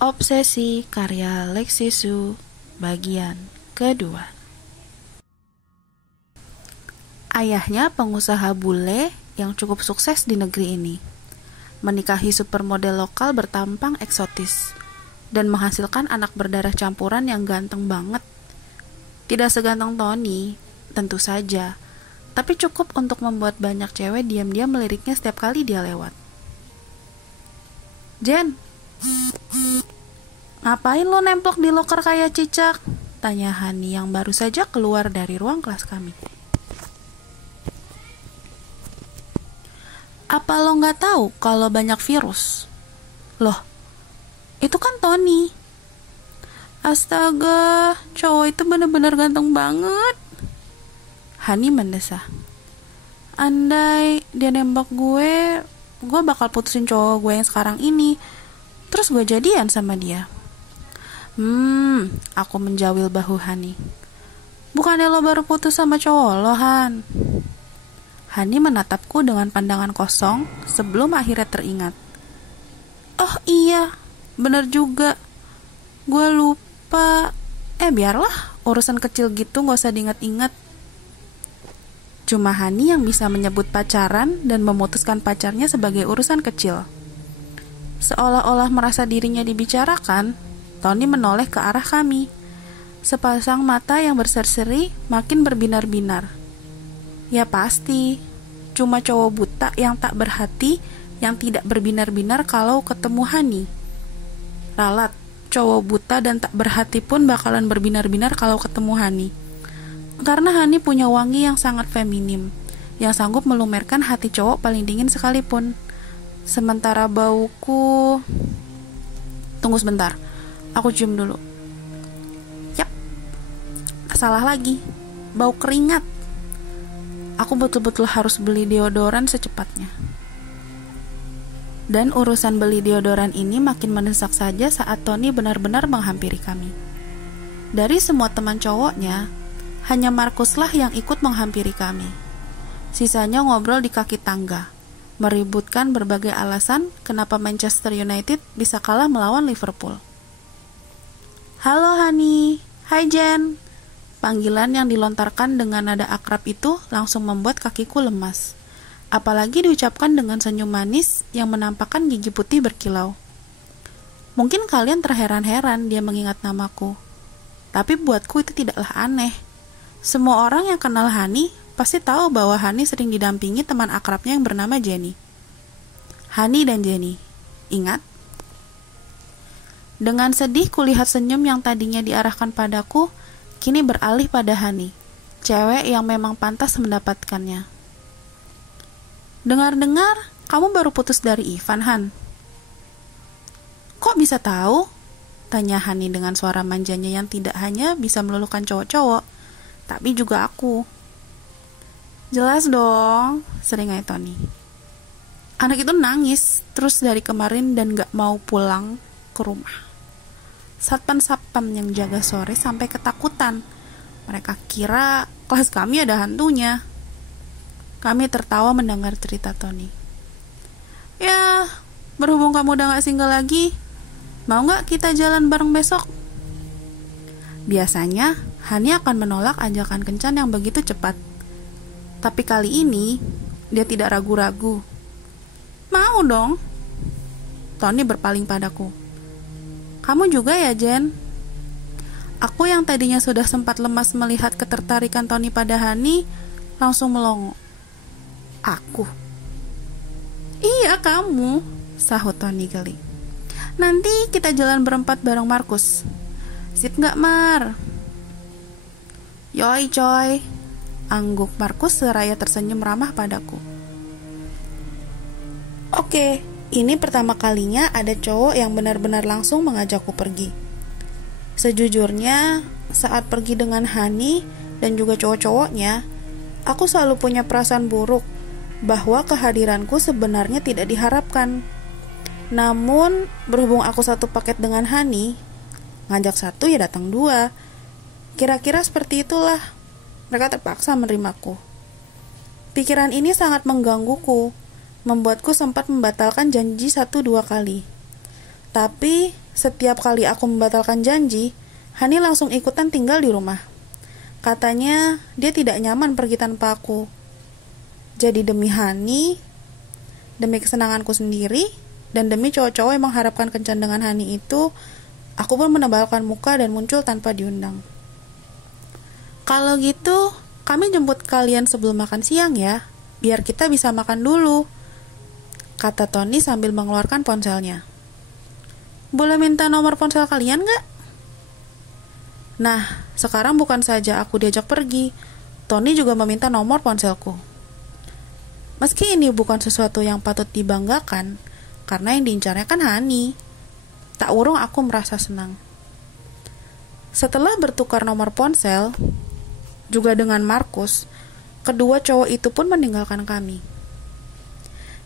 Obsesi karya Lexi Su bagian kedua. Ayahnya pengusaha bule yang cukup sukses di negeri ini, menikahi supermodel lokal bertampang eksotis, dan menghasilkan anak berdarah campuran yang ganteng banget. Tidak seganteng Tony, tentu saja, tapi cukup untuk membuat banyak cewek diam-diam meliriknya setiap kali dia lewat. Jen, ngapain lo nemplok di loker kayak cicak? Tanya Hani yang baru saja keluar dari ruang kelas kami. Apa lo nggak tahu kalau banyak virus? Loh, itu kan Tony. Astaga, cowok itu bener-bener ganteng banget. Hani mendesah. Andai dia nembak gue bakal putusin cowok gue yang sekarang ini. Terus gue jadian sama dia. Aku menjawil bahu Hani. Bukannya lo baru putus sama cowok lo, Han? Hani menatapku dengan pandangan kosong sebelum akhirnya teringat. Oh iya, bener juga. Gue lupa. Biarlah, urusan kecil gitu gak usah diingat-ingat. Cuma Hani yang bisa menyebut pacaran dan memutuskan pacarnya sebagai urusan kecil. Seolah-olah merasa dirinya dibicarakan, Tony menoleh ke arah kami. Sepasang mata yang berseri-seri makin berbinar-binar. Ya pasti, cuma cowok buta yang tak berhati yang tidak berbinar-binar kalau ketemu Hani. Ralat, cowok buta dan tak berhati pun bakalan berbinar-binar kalau ketemu Hani. Karena Hani punya wangi yang sangat feminim, yang sanggup melumerkan hati cowok paling dingin sekalipun. Sementara bauku... Tunggu sebentar, aku cium dulu. Yap, salah lagi, bau keringat. Aku betul-betul harus beli deodoran secepatnya. Dan urusan beli deodoran ini makin mendesak saja saat Tony benar-benar menghampiri kami. Dari semua teman cowoknya, hanya Markuslah yang ikut menghampiri kami. Sisanya ngobrol di kaki tangga, meributkan berbagai alasan kenapa Manchester United bisa kalah melawan Liverpool. Halo Hani, hai Jen. Panggilan yang dilontarkan dengan nada akrab itu langsung membuat kakiku lemas. Apalagi diucapkan dengan senyum manis yang menampakkan gigi putih berkilau. Mungkin kalian terheran-heran dia mengingat namaku. Tapi buatku itu tidaklah aneh. Semua orang yang kenal Hani pasti tahu bahwa Hani sering didampingi teman akrabnya yang bernama Jenny. Hani dan Jenny, ingat? Dengan sedih kulihat senyum yang tadinya diarahkan padaku kini beralih pada Hani, cewek yang memang pantas mendapatkannya. Dengar-dengar, kamu baru putus dari Ivan, Han. Kok bisa tahu? Tanya Hani dengan suara manjanya yang tidak hanya bisa meluluhkan cowok-cowok, tapi juga aku. Jelas dong, seringai Tony. Anak itu nangis terus dari kemarin dan gak mau pulang ke rumah. Satpam-satpam yang jaga sore sampai ketakutan. Mereka kira kelas kami ada hantunya. Kami tertawa mendengar cerita Tony. Ya, berhubung kamu udah gak single lagi, mau gak kita jalan bareng besok? Biasanya, Hani akan menolak ajakan kencan yang begitu cepat. Tapi kali ini, dia tidak ragu-ragu. Mau dong. Tony berpaling padaku. Kamu juga ya, Jen? Aku yang tadinya sudah sempat lemas melihat ketertarikan Tony pada Hani, langsung melongo. Aku? Iya, kamu, sahut Tony geli. Nanti kita jalan berempat bareng Markus. Sip gak, Mar? Yoi, coy, angguk Markus seraya tersenyum ramah padaku. Oke. Ini pertama kalinya ada cowok yang benar-benar langsung mengajakku pergi. Sejujurnya, saat pergi dengan Hani dan juga cowok-cowoknya, aku selalu punya perasaan buruk bahwa kehadiranku sebenarnya tidak diharapkan. Namun, berhubung aku satu paket dengan Hani, ngajak satu ya datang dua. Kira-kira seperti itulah. Mereka terpaksa menerimaku. Pikiran ini sangat menggangguku, membuatku sempat membatalkan janji 1-2 kali. Tapi setiap kali aku membatalkan janji, Hani langsung ikutan tinggal di rumah. Katanya dia tidak nyaman pergi tanpa aku. Jadi demi Hani, demi kesenanganku sendiri, dan demi cowok-cowok yang mengharapkan kencan dengan Hani itu, aku pun menebalkan muka dan muncul tanpa diundang. Kalau gitu, kami jemput kalian sebelum makan siang ya, biar kita bisa makan dulu, kata Tony sambil mengeluarkan ponselnya. Boleh minta nomor ponsel kalian gak? Nah, sekarang bukan saja aku diajak pergi, Tony juga meminta nomor ponselku. Meski ini bukan sesuatu yang patut dibanggakan, karena yang diincarnya kan Hani. Tak urung aku merasa senang. Setelah bertukar nomor ponsel, juga dengan Markus, kedua cowok itu pun meninggalkan kami.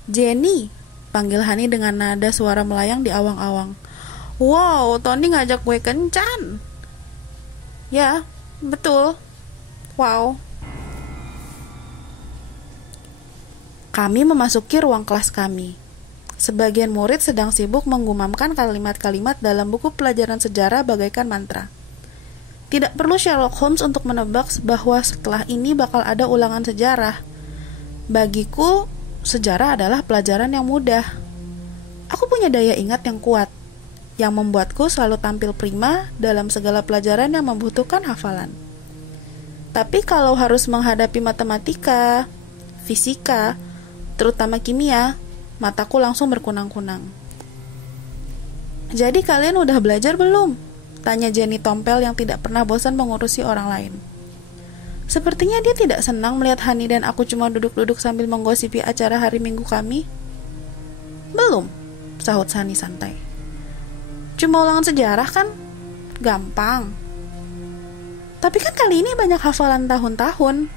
Jenny, panggil Hani dengan nada suara melayang di awang-awang. Wow, Tony ngajak gue kencan. Ya, betul. Wow. Kami memasuki ruang kelas kami. Sebagian murid sedang sibuk menggumamkan kalimat-kalimat dalam buku pelajaran sejarah bagaikan mantra. Tidak perlu Sherlock Holmes untuk menebak bahwa setelah ini bakal ada ulangan sejarah. Bagiku, sejarah adalah pelajaran yang mudah. Aku punya daya ingat yang kuat, yang membuatku selalu tampil prima dalam segala pelajaran yang membutuhkan hafalan. Tapi kalau harus menghadapi matematika, fisika, terutama kimia, mataku langsung berkunang-kunang. Jadi kalian udah belajar belum? Tanya Jenny Tompel yang tidak pernah bosan mengurusi orang lain. Sepertinya dia tidak senang melihat Hani dan aku cuma duduk-duduk sambil menggosipi acara hari Minggu kami. Belum, sahut Hani santai. Cuma ulangan sejarah kan? Gampang. Tapi kan kali ini banyak hafalan tahun-tahun.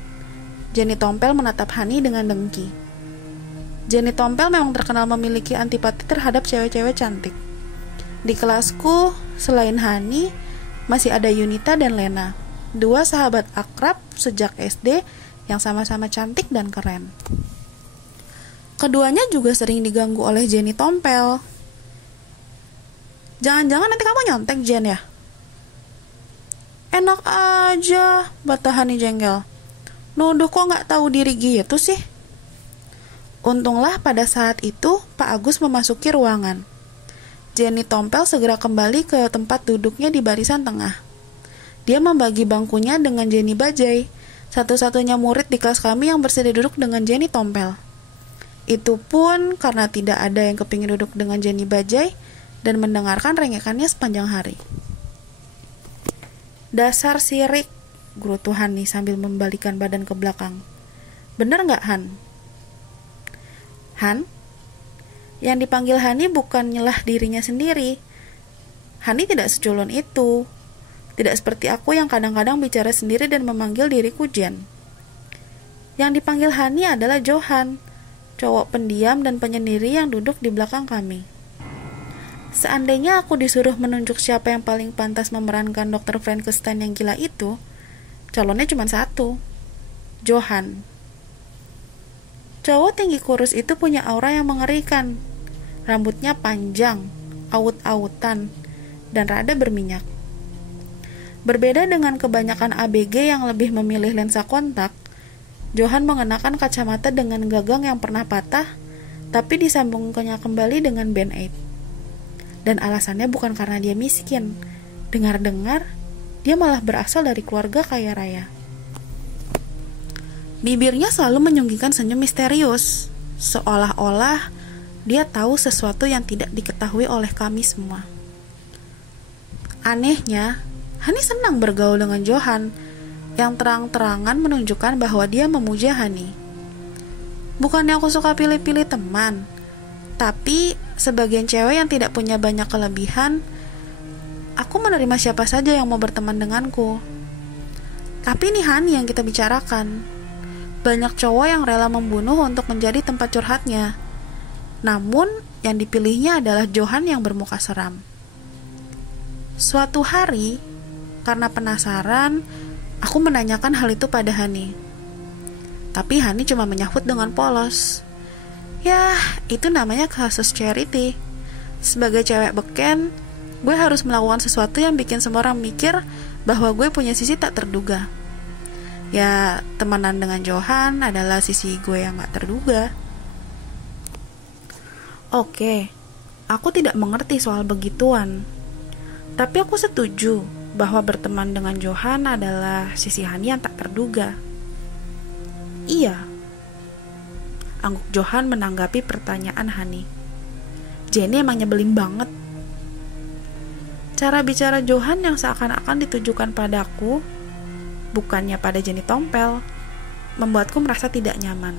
Jenny Tompel menatap Hani dengan dengki. Jenny Tompel memang terkenal memiliki antipati terhadap cewek-cewek cantik. Di kelasku, selain Hani, masih ada Yunita dan Lena, dua sahabat akrab sejak SD yang sama-sama cantik dan keren. Keduanya juga sering diganggu oleh Jenny Tompel. Jangan-jangan nanti kamu nyontek, Jen, ya? Enak aja, bata Hani jengkel. Nuduh kok gak tahu diri gitu sih? Untunglah pada saat itu Pak Agus memasuki ruangan. Jenny Tompel segera kembali ke tempat duduknya di barisan tengah. Dia membagi bangkunya dengan Jenny Bajai, satu-satunya murid di kelas kami yang bersedia duduk dengan Jenny Tompel. Itu pun karena tidak ada yang kepingin duduk dengan Jenny Bajai dan mendengarkan rengekannya sepanjang hari. Dasar sirik, gerutu Hani sambil membalikan badan ke belakang. Bener gak, Han? Han? Yang dipanggil Hani bukan nyelah dirinya sendiri. Hani tidak seculun itu. Tidak seperti aku yang kadang-kadang bicara sendiri dan memanggil diriku Jen. Yang dipanggil Hani adalah Johan, cowok pendiam dan penyendiri yang duduk di belakang kami. Seandainya aku disuruh menunjuk siapa yang paling pantas memerankan Dr. Frankenstein yang gila itu, calonnya cuma satu, Johan. Cowok tinggi kurus itu punya aura yang mengerikan. Rambutnya panjang, aut-autan, dan rada berminyak. Berbeda dengan kebanyakan ABG yang lebih memilih lensa kontak, Johan mengenakan kacamata dengan gagang yang pernah patah, tapi disambungkannya kembali dengan band-aid. Dan alasannya bukan karena dia miskin. Dengar-dengar, dia malah berasal dari keluarga kaya raya. Bibirnya selalu menyunggingkan senyum misterius, seolah-olah dia tahu sesuatu yang tidak diketahui oleh kami semua. Anehnya, Hani senang bergaul dengan Johan, yang terang-terangan menunjukkan bahwa dia memuja Hani. Bukannya aku suka pilih-pilih teman, tapi sebagian cewek yang tidak punya banyak kelebihan, aku menerima siapa saja yang mau berteman denganku. Tapi ini Hani yang kita bicarakan. Banyak cowok yang rela membunuh untuk menjadi tempat curhatnya. Namun, yang dipilihnya adalah Johan yang bermuka seram. Suatu hari, karena penasaran, aku menanyakan hal itu pada Hani. Tapi Hani cuma menyahut dengan polos. Ya, itu namanya kasus charity. Sebagai cewek beken, gue harus melakukan sesuatu yang bikin semua orang mikir bahwa gue punya sisi tak terduga. Ya, temenan dengan Johan adalah sisi gue yang gak terduga. Oke, aku tidak mengerti soal begituan. Tapi aku setuju bahwa berteman dengan Johan adalah sisi Hani yang tak terduga. Iya, angguk Johan menanggapi pertanyaan Hani. Jenny emang nyebelin banget. Cara bicara Johan yang seakan-akan ditujukan padaku, bukannya pada Jenny Tompel, membuatku merasa tidak nyaman.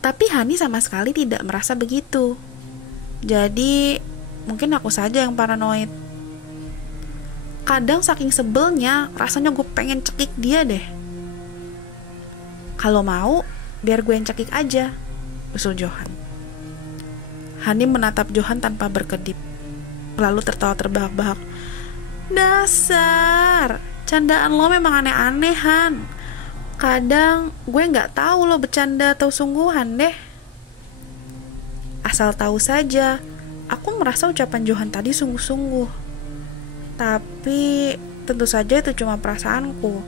Tapi Hani sama sekali tidak merasa begitu. Jadi, mungkin aku saja yang paranoid. Kadang saking sebelnya, rasanya gue pengen cekik dia deh. Kalau mau, biar gue yang cekik aja, usul Johan. Hani menatap Johan tanpa berkedip, lalu tertawa terbahak-bahak. Dasar, candaan lo memang aneh-aneh, Han. Kadang gue gak tahu lo bercanda atau sungguhan deh. Asal tahu saja, aku merasa ucapan Johan tadi sungguh-sungguh. Tapi tentu saja itu cuma perasaanku,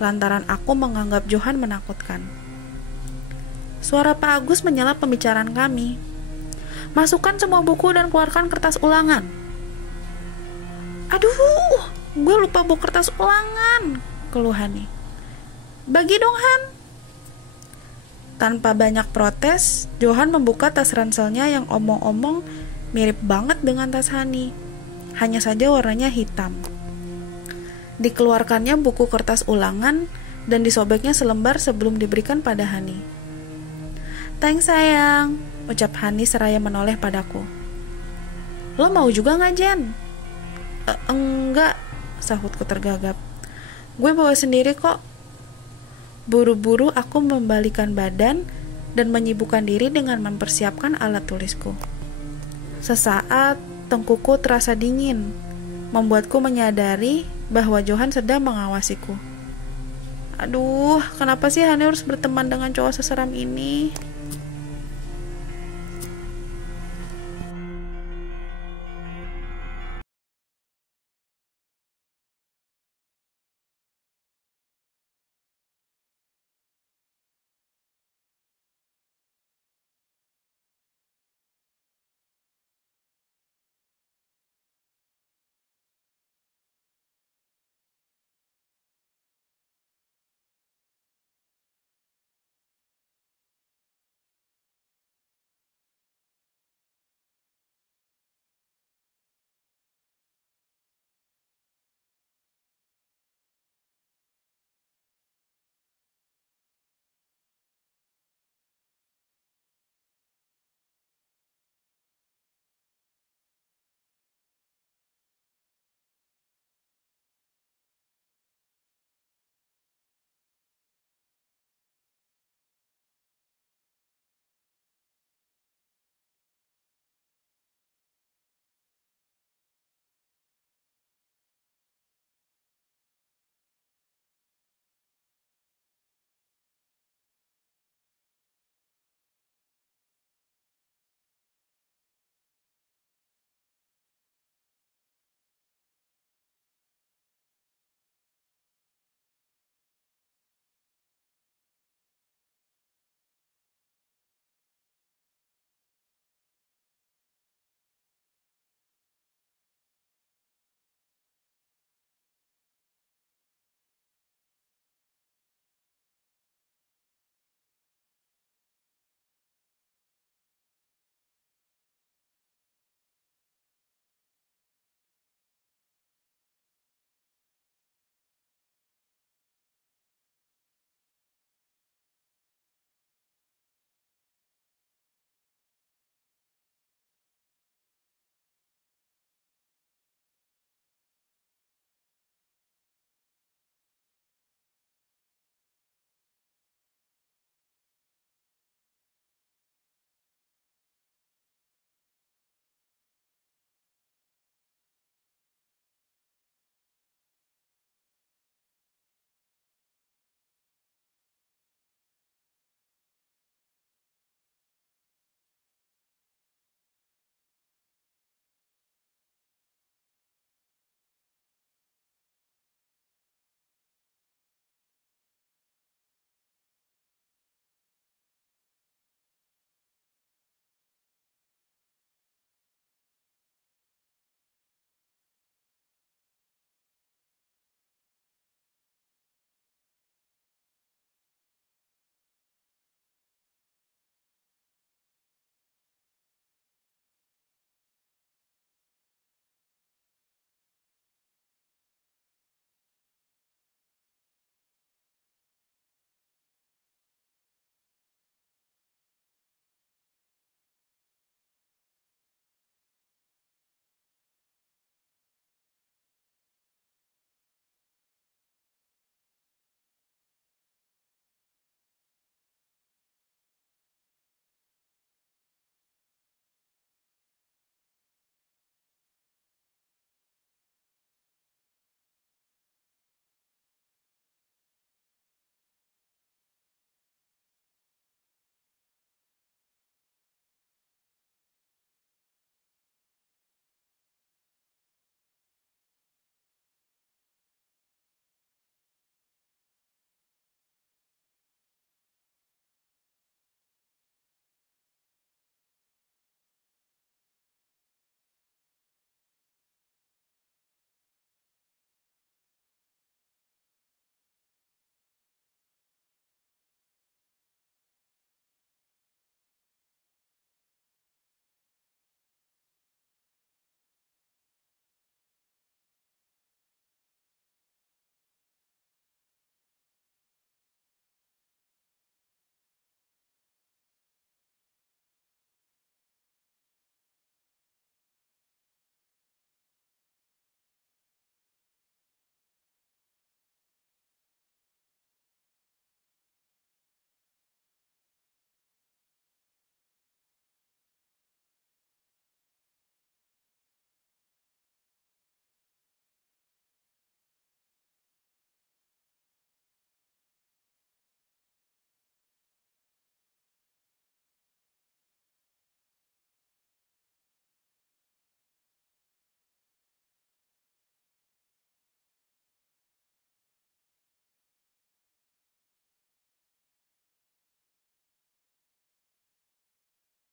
lantaran aku menganggap Johan menakutkan. Suara Pak Agus menyela pembicaraan kami. Masukkan semua buku dan keluarkan kertas ulangan. Aduh, gue lupa bawa kertas ulangan, keluh Hani. Bagi dong, Han. Tanpa banyak protes, Johan membuka tas ranselnya yang omong-omong mirip banget dengan tas Hani. Hanya saja warnanya hitam. Dikeluarkannya buku kertas ulangan dan disobeknya selembar sebelum diberikan pada Hani. Thanks sayang, ucap Hani seraya menoleh padaku. Lo mau juga nggak, Jen? Enggak, sahutku tergagap. Gue bawa sendiri kok. Buru-buru aku membalikan badan dan menyibukkan diri dengan mempersiapkan alat tulisku. Sesaat, tengkuku terasa dingin, membuatku menyadari bahwa Johan sedang mengawasiku. Aduh, kenapa sih Hani harus berteman dengan cowok seseram ini?